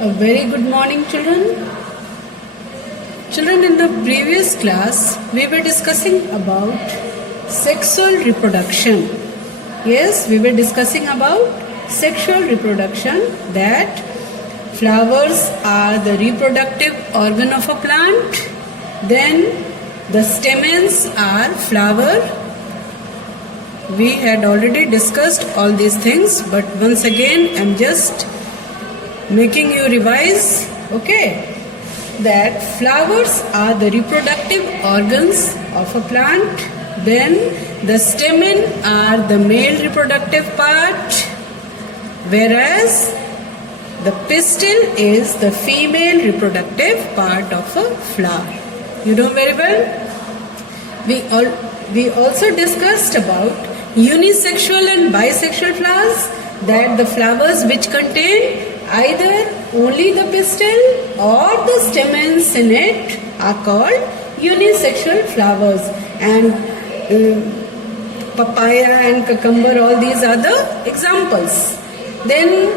A very good morning, children. Children, in the previous class, we were discussing about sexual reproduction. Yes, we were discussing about sexual reproduction, that flowers are the reproductive organ of a plant. Then the stamens are flower. We had already discussed all these things, but once again, I'm just making you revise, okay, that flowers are the reproductive organs of a plant. Then the stamen are the male reproductive part, whereas the pistil is the female reproductive part of a flower. You know very well. We also discussed about unisexual and bisexual flowers, that the flowers which contain either only the pistil or the stamens in it are called unisexual flowers, and papaya and cucumber, all these are the examples. Then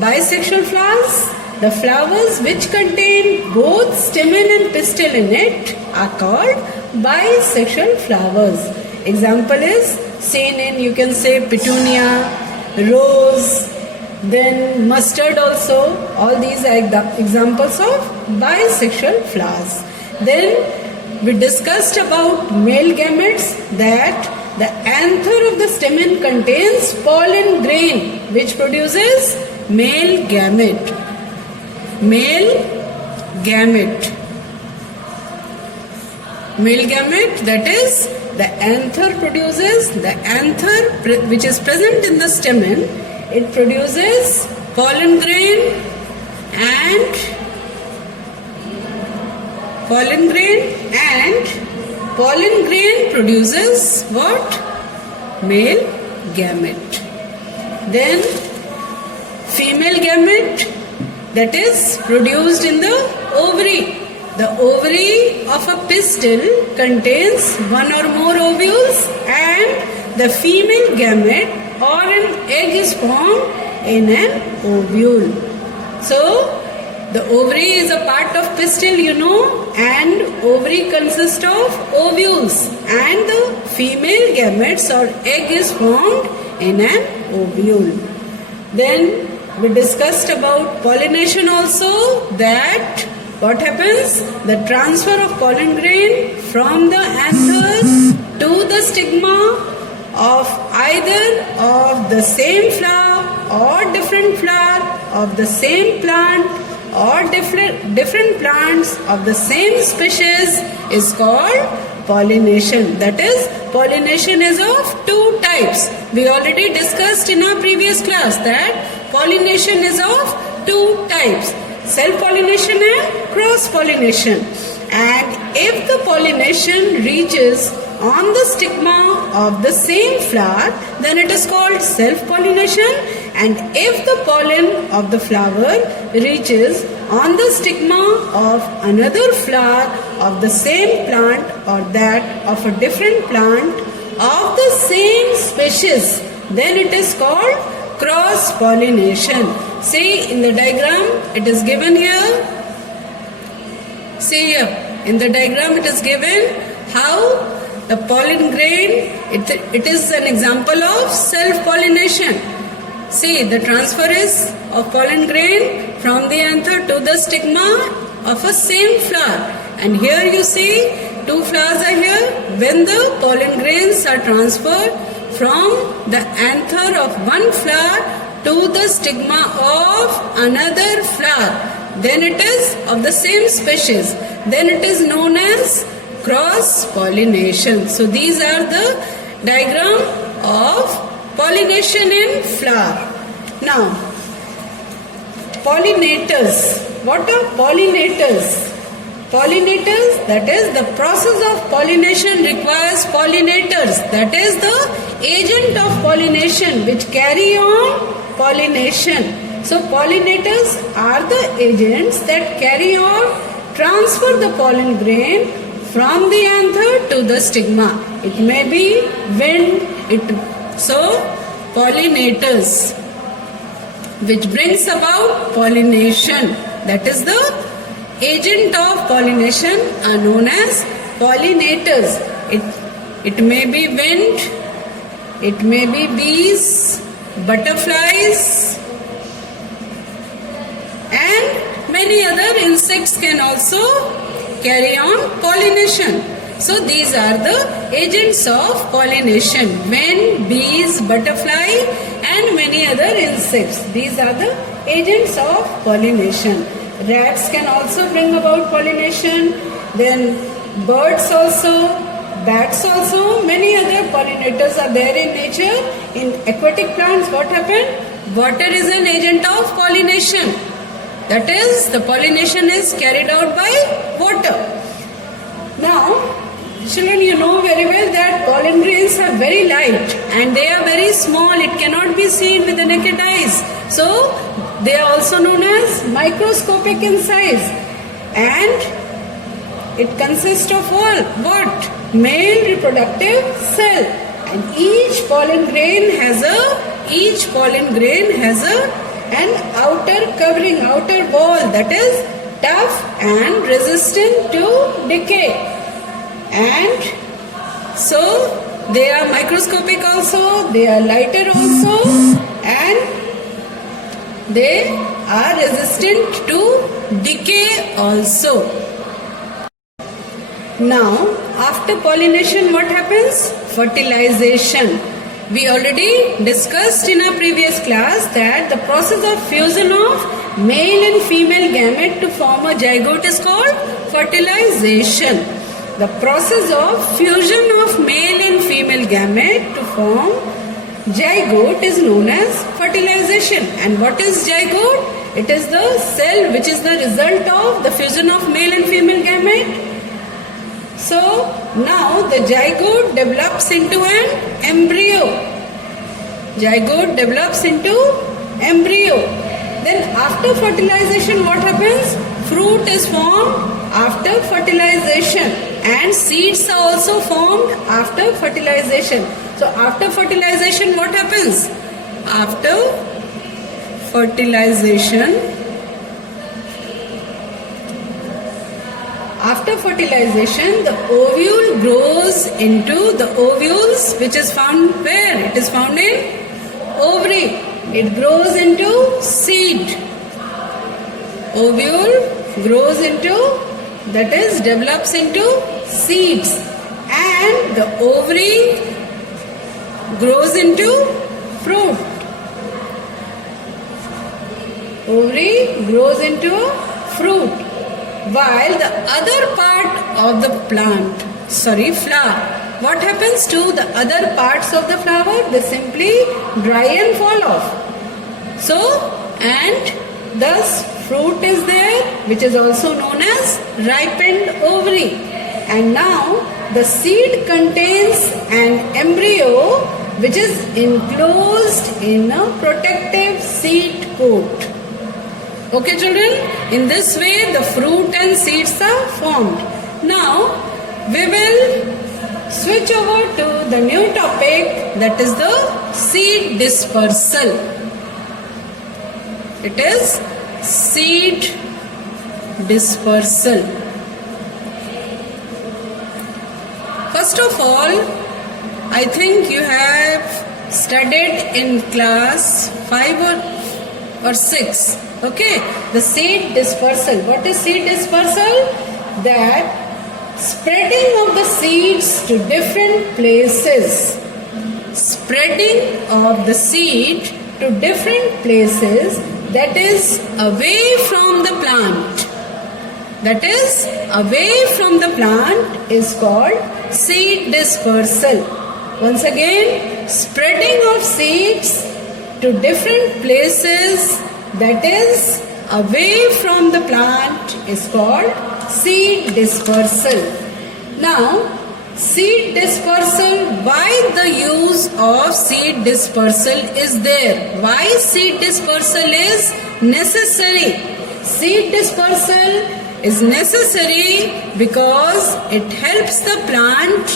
bisexual flowers, the flowers which contain both stamen and pistil in it are called bisexual flowers. Example is seen in, you can say, petunia, rose, then mustard also. All these are examples of bisexual flowers. Then we discussed about male gametes, that the anther of the stamen contains pollen grain which produces male gamete. Male gamete. Male gamete, that is, the anther produces, the anther which is present in the stamen, it produces pollen grain, and pollen grain produces what? Male gamete. Then female gamete, that is produced in the ovary. The ovary of a pistil contains one or more ovules, and the female gamete or an egg is formed in an ovule. So the ovary is a part of pistil, you know, and ovary consists of ovules, and the female gametes or egg is formed in an ovule. Then we discussed about pollination also, that what happens? The transfer of pollen grain from the anther to the stigma of either of the same flower or different flower of the same plant, or different plants of the same species is called pollination. That is, pollination is of two types. We already discussed in our previous class that pollination is of two types: self-pollination and cross-pollination. And if the pollination reaches on the stigma of the same flower, then it is called self-pollination. And if the pollen of the flower reaches on the stigma of another flower of the same plant, or that of a different plant of the same species, then it is called cross-pollination. See, in the diagram it is given here. See here, in the diagram it is given how the pollen grain, it is an example of self-pollination. See, the transfer is of pollen grain from the anther to the stigma of a same flower. And here you see two flowers are here. When the pollen grains are transferred from the anther of one flower to the stigma of another flower, then it is of the same species. Then it is known as cross-pollination. So these are the diagram of pollination in flower. Now, pollinators. What are pollinators? Pollinators, that is, the process of pollination requires pollinators. That is the agent of pollination which carry on pollination. So pollinators are the agents that carry on, transfer the pollen grain from the anther to the stigma. It may be wind. So pollinators. which brings about pollination. That is the agent of pollination are known as pollinators. It may be wind, it may be bees, butterflies, and many other insects can also carry on pollination. So these are the agents of pollination: wind, bees, butterfly, and many other insects. These are the agents of pollination. Rats can also bring about pollination. Then birds also, bats also, many other pollinators are there in nature. In aquatic plants, what happened? Water is an agent of pollination. That is, the pollination is carried out by water. Now, children, you know very well that pollen grains are very light and they are very small. It cannot be seen with the naked eyes. So, they are also known as microscopic in size. And it consists of all what? Male reproductive cell. And each pollen grain has an outer covering, outer ball that is tough and resistant to decay. And so they are microscopic also, they are lighter also, and they are resistant to decay also. Now, after pollination, what happens? Fertilization. We already discussed in our previous class that the process of fusion of male and female gamete to form a zygote is called fertilization. The process of fusion of male and female gamete to form zygote is known as fertilization. And what is zygote? It is the cell which is the result of the fusion of male and female gamete. So now the zygote develops into an embryo. Zygote develops into embryo. Then after fertilization, what happens? Fruit is formed after fertilization, and seeds are also formed after fertilization. So after fertilization, what happens? After fertilization, the ovule grows into the ovules, which is found where? It is found in ovary. It grows into seed. Ovule grows into, that is, develops into seeds. And the ovary grows into fruit. Ovary grows into fruit. While the other part of the flower, what happens to the other parts of the flower? They simply dry and fall off. So, and thus fruit is there, which is also known as ripened ovary. And now the seed contains an embryo which is enclosed in a protective seed coat. Okay, children, in this way the fruit and seeds are formed. Now we will switch over to the new topic, that is the seed dispersal. It is seed dispersal. First of all, I think you have studied in class 5 or 6. Okay, the seed dispersal. What is seed dispersal? That spreading of the seeds to different places. Spreading of the seed to different places, that is away from the plant. That is away from the plant is called seed dispersal. Once again, spreading of seeds to different places, that is away from the plant, is called seed dispersal. Now, seed dispersal, why the use of seed dispersal is there? Why seed dispersal is necessary? Seed dispersal is necessary because it helps the plant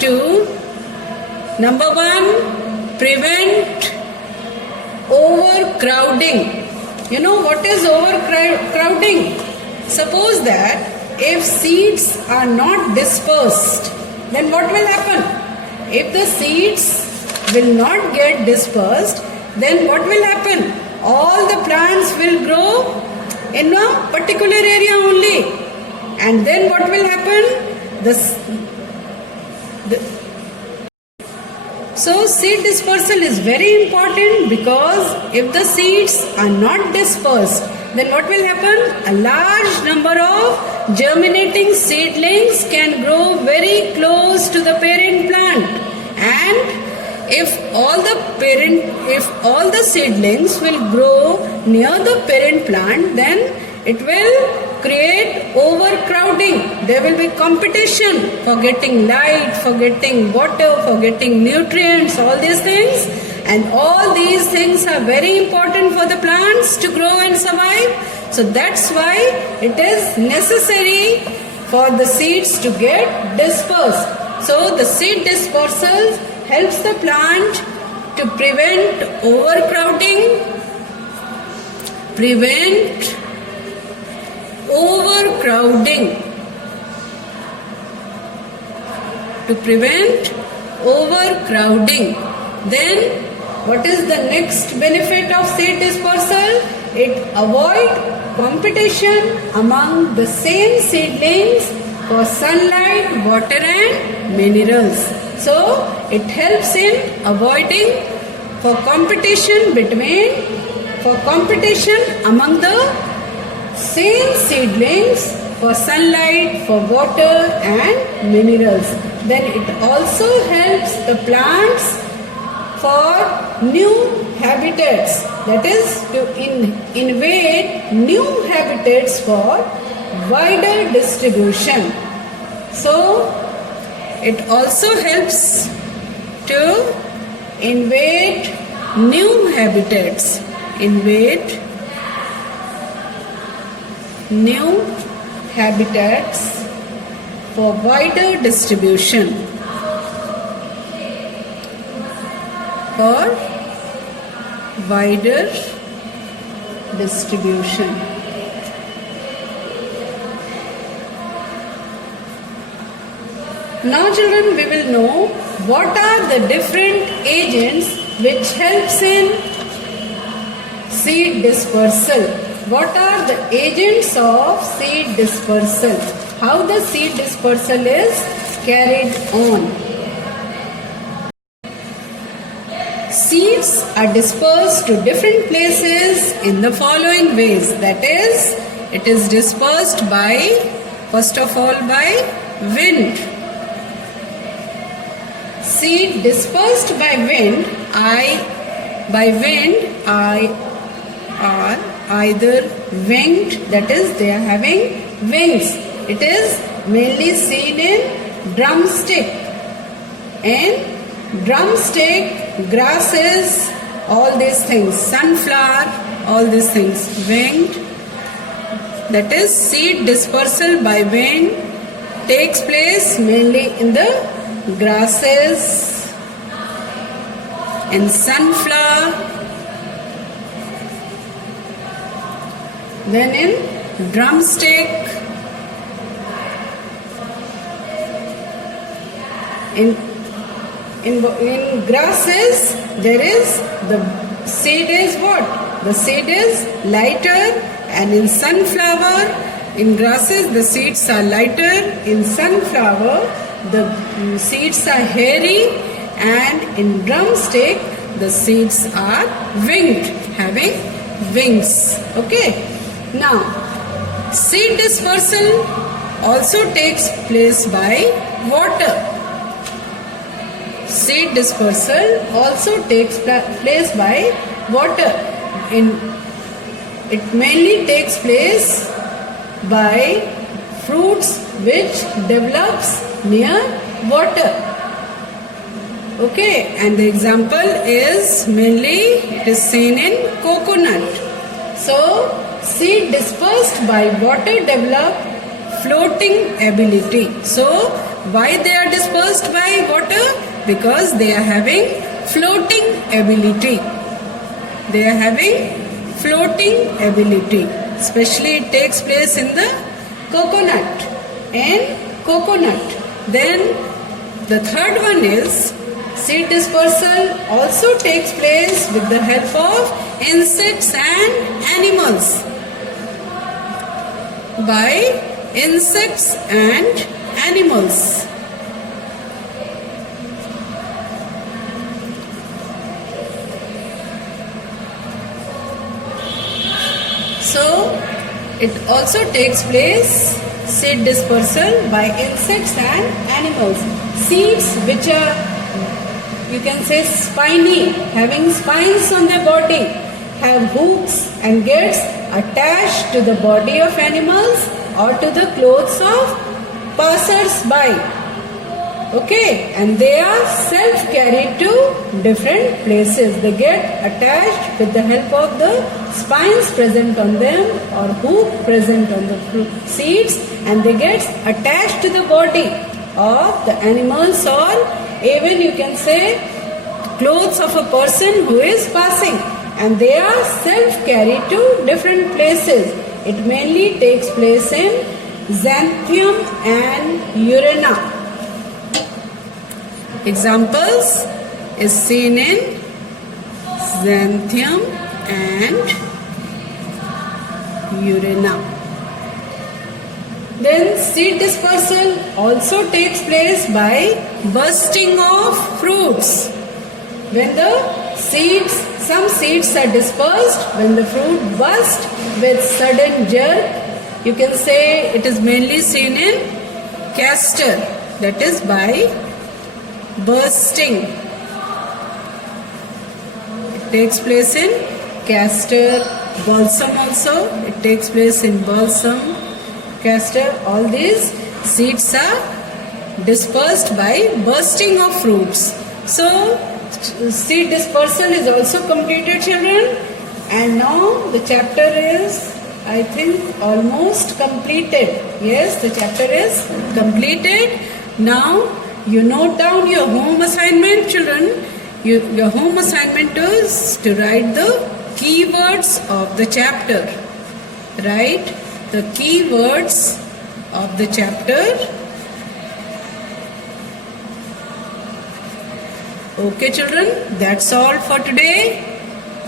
to, number one, prevent overcrowding. You know what is overcrowding? Suppose that if seeds are not dispersed, then what will happen? If the seeds will not get dispersed, then what will happen? All the plants will grow in a particular area only. And then what will happen? So seed dispersal is very important, because if the seeds are not dispersed, then what will happen? A large number of germinating seedlings can grow very close to the parent plant. And if all the seedlings will grow near the parent plant, then it will create overcrowding. There will be competition for getting light, for getting water, for getting nutrients, all these things. And all these things are very important for the plants to grow and survive. So that's why it is necessary for the seeds to get dispersed. So the seed dispersal helps the plant to prevent overcrowding, Then what is the next benefit of seed dispersal? It avoids competition among the same seedlings for sunlight, water and minerals. So it helps in avoiding competition among the same seedlings for sunlight, for water and minerals. Then it also helps the plants for new habitats, that is to invade new habitats for wider distribution. So it also helps to invade new habitats, for wider distribution. Now children, we will know what are the different agents which helps in seed dispersal. What are the agents of seed dispersal? How the seed dispersal is carried on? Seeds are dispersed to different places in the following ways. That is, it is dispersed by, first of all, by wind. Seed dispersed by wind, are either winged, that is, they are having wings. It is mainly seen in drumstick. Grasses, all these things, sunflower, all these things, winged. That is, seed dispersal by wind takes place mainly in the grasses, in sunflower, then in drumstick, in grasses, there is the seed is what? The seed is lighter, and in sunflower, in grasses the seeds are lighter, in sunflower the seeds are hairy, and in drumstick the seeds are winged, having wings. Okay. Now, seed dispersal also takes place by water. Seed dispersal also takes place by water. It mainly takes place by fruits which develops near water. Okay, and the example is mainly it is seen in coconut. So, seed dispersed by water develop floating ability. So, why they are dispersed by water? Because they are having floating ability. They are having floating ability. Especially it takes place in the coconut. Then the third one is seed dispersal also takes place with the help of insects and animals. By insects and animals. So, it also takes place seed dispersal by insects and animals. Seeds which are, you can say, spiny, having spines on their body, have hooks and gets attached to the body of animals or to the clothes of passers-by. Okay, and they are self-carried to different places. They get attached with the help of the spines present on them or hook present on the seeds, and they get attached to the body of the animals or even you can say clothes of a person who is passing, and they are self-carried to different places. It mainly takes place in xanthium and urena. Examples is seen in xanthium and urena. Then seed dispersal also takes place by bursting of fruits. When the seeds, some seeds are dispersed, when the fruit bursts with sudden jerk, you can say it is mainly seen in castor, that is by bursting. It takes place in castor, balsam also, it takes place in balsam, castor. All these seeds are dispersed by bursting of fruits. So, seed dispersal is also completed, children. And now the chapter is, I think, almost completed. Yes, the chapter is completed. Now, you note down your home assignment, children. Your home assignment is to write the keywords of the chapter. Write the keywords of the chapter. Okay, children, that's all for today.